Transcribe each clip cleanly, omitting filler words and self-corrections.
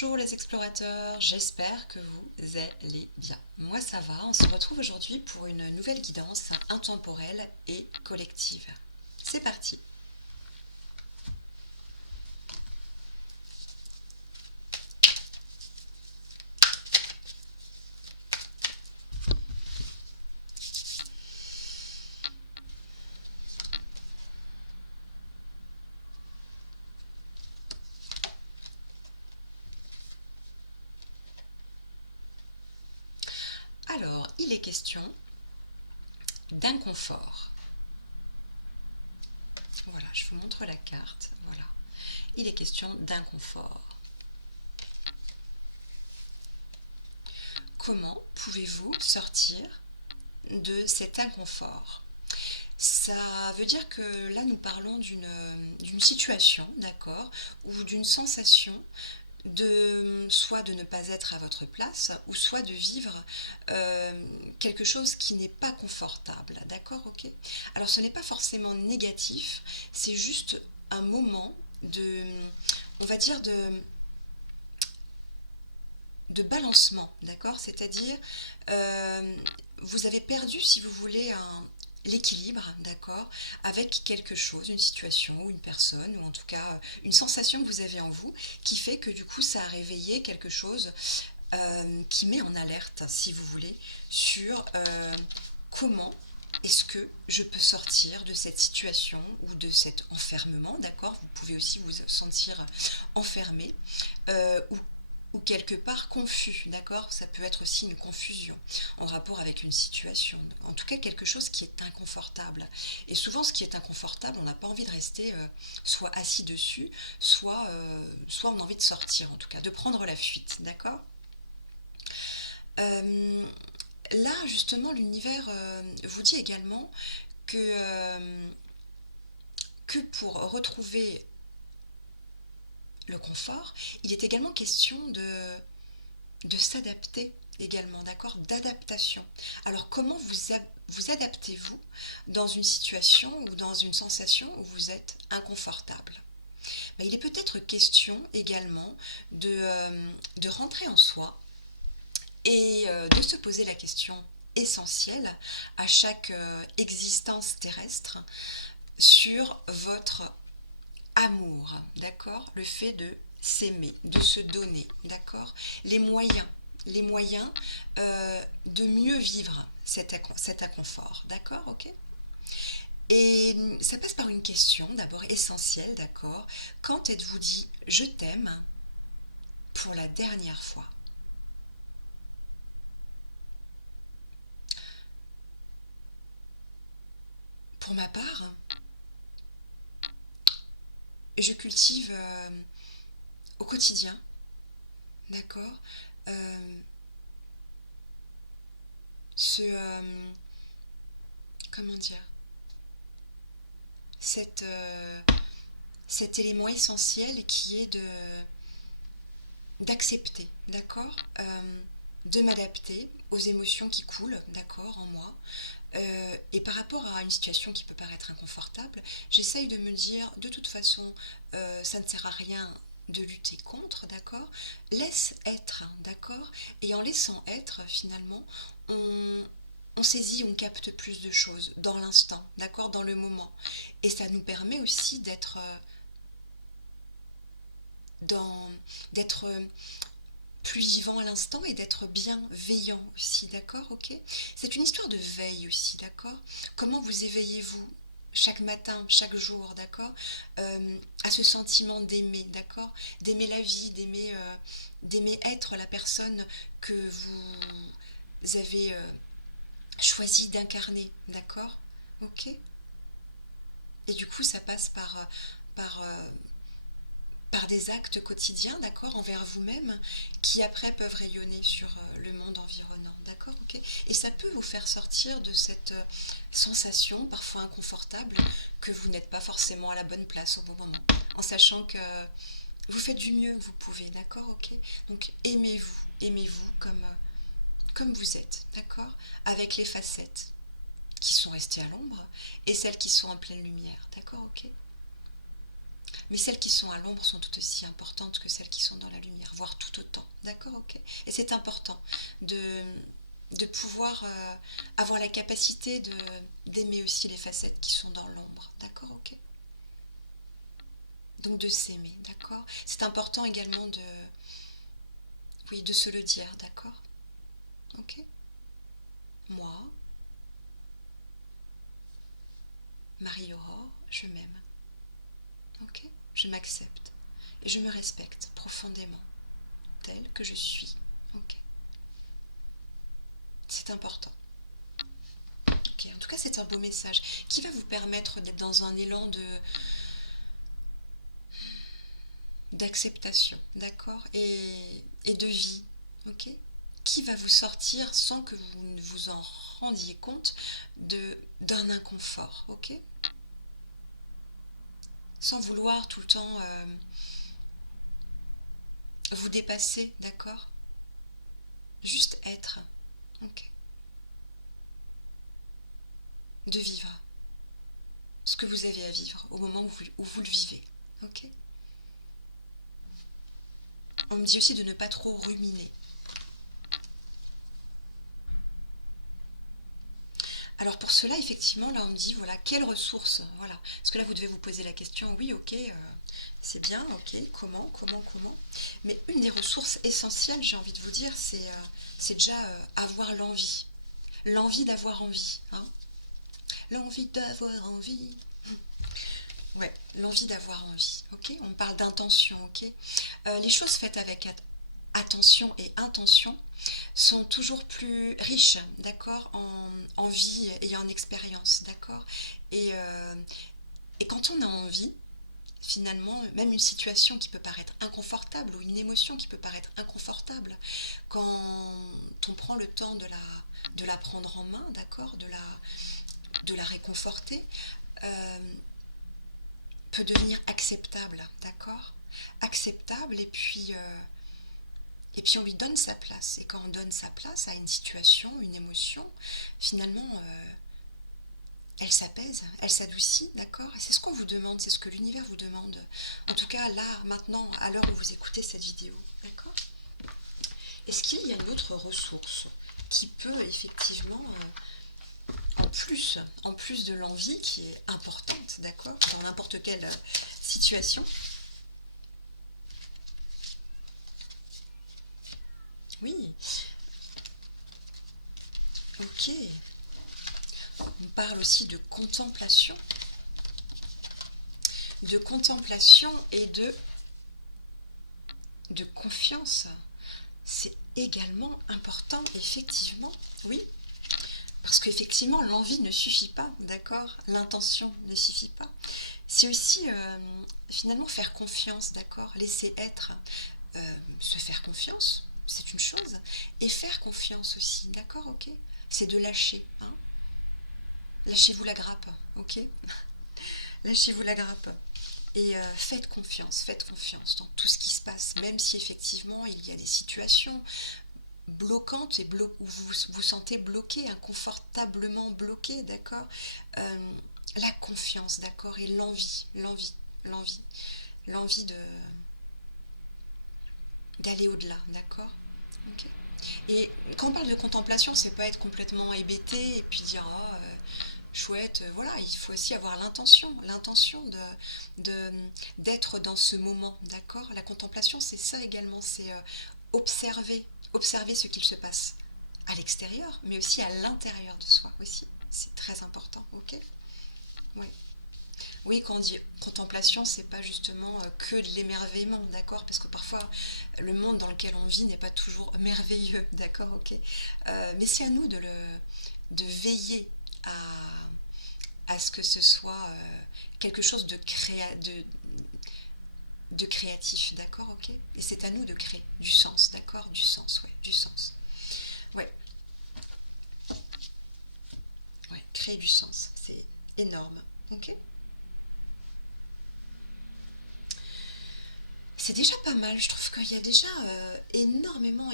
Bonjour les explorateurs, j'espère que vous allez bien. Moi ça va, on se retrouve aujourd'hui pour une nouvelle guidance intemporelle et collective. C'est parti. Alors, il est question d'inconfort. Voilà, je vous montre la carte. Voilà, il est question d'inconfort. Comment pouvez-vous sortir de cet inconfort? Ça veut dire que là, nous parlons d'une situation, d'accord, ou d'une sensation soit de ne pas être à votre place, ou soit de vivre quelque chose qui n'est pas confortable, d'accord, ok. Alors ce n'est pas forcément négatif, c'est juste un moment de, on va dire de balancement, d'accord, c'est-à-dire euh, vous avez perdu, si vous voulez, l'équilibre, d'accord, avec quelque chose, une situation ou une personne, ou en tout cas une sensation que vous avez en vous, qui fait que du coup ça a réveillé quelque chose qui met en alerte, si vous voulez, sur comment est-ce que je peux sortir de cette situation ou de cet enfermement, d'accord. Vous pouvez aussi vous sentir enfermé ou quelque part confus, d'accord. Ça peut être aussi une confusion en rapport avec une situation. En tout cas, quelque chose qui est inconfortable. Et souvent, ce qui est inconfortable, on n'a pas envie de rester soit assis dessus, soit on a envie de sortir, en tout cas, de prendre la fuite, d'accord. Euh, Là, justement, l'univers vous dit également que pour retrouver le confort, il est également question de s'adapter également, d'accord, d'adaptation. Alors, comment vous adaptez-vous dans une situation ou dans une sensation où vous êtes inconfortable? Ben, il est peut-être question également de rentrer en soi et de se poser la question essentielle à chaque existence terrestre sur votre amour, d'accord. Le fait de s'aimer, de se donner, d'accord. Les moyens, les moyens de mieux vivre cet inconfort, d'accord, ok. Et ça passe par une question d'abord essentielle, d'accord. Quand êtes-vous dit je t'aime pour la dernière fois? Pour ma part, je cultive au quotidien, d'accord, euh, ce comment dire, cette, cet élément essentiel qui est de d'accepter, d'accord, de m'adapter aux émotions qui coulent, d'accord, en moi. Et par rapport à une situation qui peut paraître inconfortable, j'essaye de me dire, de toute façon, ça ne sert à rien de lutter contre, d'accord. Laisse être, d'accord. Et en laissant être, finalement, on, on saisit, on capte plus de choses dans l'instant, d'accord, dans le moment. Et ça nous permet aussi dans, d'être plus vivant à l'instant et d'être bienveillant aussi, d'accord, ok. C'est une histoire de veille aussi, d'accord. Comment vous éveillez-vous chaque matin, chaque jour, d'accord, à ce sentiment d'aimer, d'accord, d'aimer la vie, d'aimer être la personne que vous avez choisi d'incarner, d'accord, ok. Et du coup, ça passe par, par des actes quotidiens, d'accord, envers vous-même, qui après peuvent rayonner sur le monde environnant, d'accord, ok. Et ça peut vous faire sortir de cette sensation parfois inconfortable que vous n'êtes pas forcément à la bonne place au bon moment, en sachant que vous faites du mieux que vous pouvez, d'accord, ok. Donc aimez-vous comme vous êtes, d'accord, avec les facettes qui sont restées à l'ombre et celles qui sont en pleine lumière, d'accord, ok. Mais celles qui sont à l'ombre sont tout aussi importantes que celles qui sont dans la lumière, voire tout autant. D'accord, ok. Et c'est important de, de pouvoir avoir la capacité d'aimer aussi les facettes qui sont dans l'ombre. D'accord, ok. Donc de s'aimer, d'accord. C'est important également oui, de se le dire, d'accord. Ok. Moi, Marie-Aurore, je m'aime. Ok. Je m'accepte et je me respecte profondément, telle que je suis. Ok. C'est important. Ok. En tout cas, c'est un beau message qui va vous permettre d'être dans un élan d'acceptation, d'accord, et de vie, ok, qui va vous sortir sans que vous ne vous en rendiez compte d'un inconfort, ok, sans vouloir tout le temps vous dépasser, d'accord, juste être, ok, de vivre ce que vous avez à vivre au moment où vous le vivez, ok. On me dit aussi de ne pas trop ruminer. Alors pour cela, effectivement, là on me dit, voilà, quelles ressources, voilà. Parce que là vous devez vous poser la question, oui, ok, c'est bien, ok, comment. Mais une des ressources essentielles, j'ai envie de vous dire, c'est déjà avoir l'envie. L'envie d'avoir envie, hein. L'envie d'avoir envie. Ouais, l'envie d'avoir envie, ok. On parle d'intention, ok. Les choses faites avec attention et intention sont toujours plus riches, d'accord, en vie et en expérience, d'accord. Et, euh, et quand on a envie, finalement, même une situation qui peut paraître inconfortable ou une émotion qui peut paraître inconfortable, quand on prend le temps de la prendre en main, d'accord, de la réconforter, euh, peut devenir acceptable, d'accord, acceptable, et puis on lui donne sa place. Et quand on donne sa place à une situation, une émotion, finalement, elle s'apaise, elle s'adoucit, d'accord. Et c'est ce qu'on vous demande, c'est ce que l'univers vous demande. En tout cas, là, maintenant, à l'heure où vous écoutez cette vidéo, d'accord. Est-ce qu'il y a une autre ressource qui peut effectivement, en plus de l'envie qui est importante, d'accord, dans n'importe quelle situation. Oui, ok. On parle aussi de contemplation et de confiance. C'est également important, effectivement, oui, parce qu'effectivement, l'envie ne suffit pas, d'accord. L'intention ne suffit pas. C'est aussi finalement faire confiance, d'accord. Laisser être, se faire confiance, c'est une chose, et faire confiance aussi, d'accord, ok. C'est de lâcher, hein. Lâchez-vous la grappe, ok. Lâchez-vous la grappe. Et faites confiance dans tout ce qui se passe, même si effectivement il y a des situations bloquantes où vous vous sentez bloqué, inconfortablement bloqué, d'accord. Euh, la confiance, d'accord, et l'envie, l'envie d'aller au-delà, d'accord. Ok. Et quand on parle de contemplation, c'est pas être complètement hébété et puis dire oh, chouette, voilà, il faut aussi avoir l'intention de d'être dans ce moment, d'accord. La contemplation, c'est ça également, c'est observer, observer ce qu'il se passe à l'extérieur, mais aussi à l'intérieur de soi aussi. C'est très important, ok. Oui. Oui, quand on dit contemplation, c'est pas justement que de l'émerveillement, d'accord. Parce que parfois, le monde dans lequel on vit n'est pas toujours merveilleux, d'accord, ok. Mais c'est à nous de veiller à ce que ce soit quelque chose de créatif, d'accord, ok. Et c'est à nous de créer du sens, d'accord, du sens, ouais, du sens. Ouais, ouais, créer du sens, c'est énorme, ok. C'est déjà pas mal. Je trouve qu'il y a déjà énormément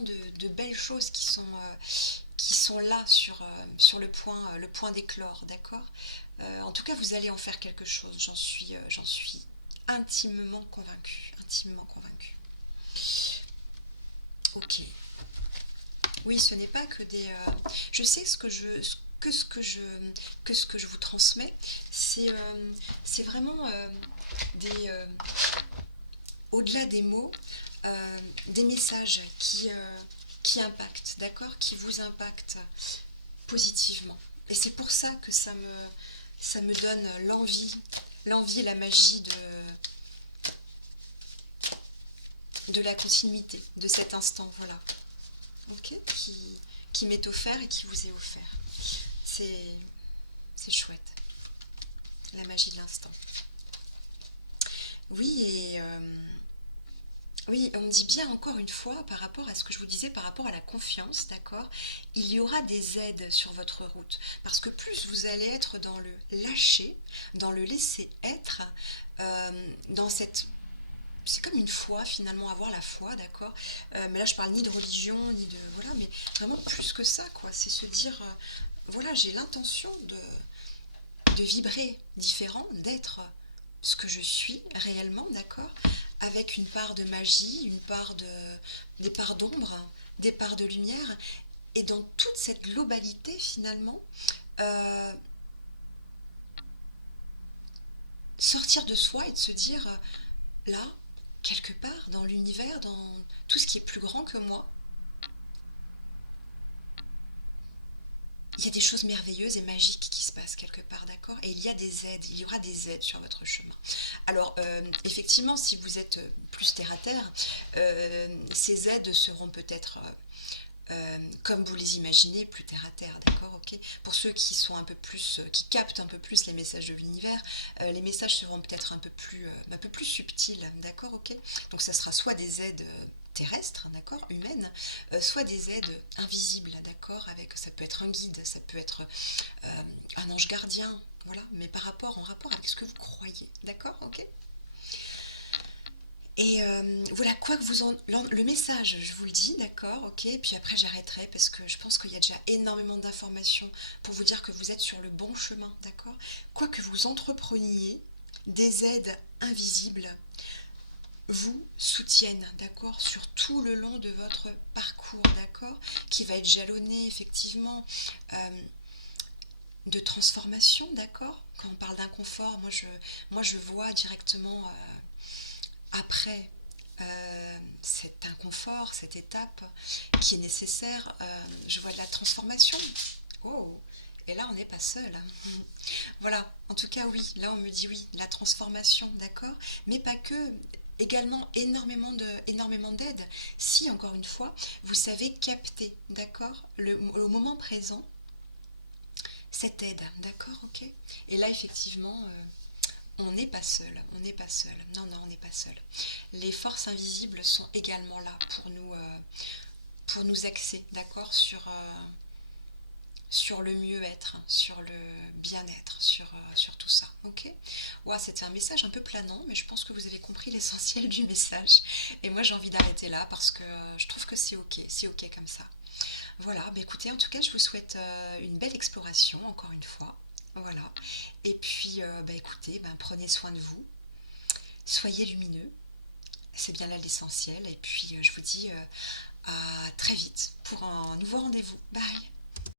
de belles choses qui sont là sur le point d'éclore, d'accord. En tout cas, vous allez en faire quelque chose, j'en suis intimement convaincue, intimement convaincue. Ok. Oui, ce n'est pas que des. Je sais ce que je. Que ce que je, que ce que je vous transmets, c'est vraiment des, au-delà des mots, des messages qui impactent, d'accord, qui vous impactent positivement. Et c'est pour ça que ça me donne l'envie et la magie de la continuité, de cet instant, voilà, ok, qui m'est offert et qui vous est offert. C'est, c'est chouette, la magie de l'instant. Oui, oui, on me dit bien encore une fois par rapport à ce que je vous disais, par rapport à la confiance, d'accord? Il y aura des aides sur votre route. Parce que plus vous allez être dans le lâcher, dans le laisser être, dans cette... C'est comme une foi finalement, avoir la foi, d'accord? Mais là je parle ni de religion, ni de... Voilà, mais vraiment plus que ça, quoi. C'est se dire, voilà, j'ai l'intention de vibrer différent, d'être ce que je suis réellement, d'accord? Avec une part de magie, des parts d'ombre, des parts de lumière, et dans toute cette globalité finalement, euh, sortir de soi et de se dire, là, quelque part, dans l'univers, dans tout ce qui est plus grand que moi, il y a des choses merveilleuses et magiques qui se passent quelque part, d'accord? Et il y a des aides, il y aura des aides sur votre chemin. Alors, effectivement, si vous êtes plus terre à terre, ces aides seront peut-être, comme vous les imaginez, plus terre à terre, d'accord, ok? Pour ceux qui sont un peu plus, qui captent un peu plus les messages de l'univers, les messages seront peut-être un peu plus subtils, d'accord, ok? Donc, ça sera soit des aides terrestres, d'accord, humaines, soit des aides invisibles, d'accord, avec, ça peut être un guide, ça peut être un ange gardien, voilà, mais en rapport avec ce que vous croyez, d'accord, ok? Et voilà, quoi que vous en... Le message, je vous le dis, d'accord, ok, puis après j'arrêterai parce que je pense qu'il y a déjà énormément d'informations pour vous dire que vous êtes sur le bon chemin, d'accord? Quoi que vous entrepreniez, des aides invisibles vous soutiennent, d'accord, sur tout le long de votre parcours, d'accord, qui va être jalonné effectivement de transformation, d'accord? Quand on parle d'inconfort, moi je vois directement après cet inconfort, cette étape qui est nécessaire, je vois de la transformation. Oh, et là on n'est pas seul. Voilà, en tout cas oui, là on me dit oui, la transformation, d'accord, mais pas que. Également énormément d'aide si encore une fois vous savez capter, d'accord, au moment présent cette aide, d'accord, ok. Et là effectivement on n'est pas seul, on n'est pas seul. Non, non, on n'est pas seul. Les forces invisibles sont également là pour nous axer, d'accord, sur le mieux-être, sur le bien-être, sur tout ça. Ok. Ouais, c'était un message un peu planant, mais je pense que vous avez compris l'essentiel du message. Et moi, j'ai envie d'arrêter là parce que je trouve que c'est ok comme ça. Voilà, bah écoutez, en tout cas, je vous souhaite une belle exploration, encore une fois. Voilà. Et puis, bah écoutez, bah, prenez soin de vous, soyez lumineux, c'est bien là l'essentiel. Et puis, je vous dis à très vite pour un nouveau rendez-vous. Bye!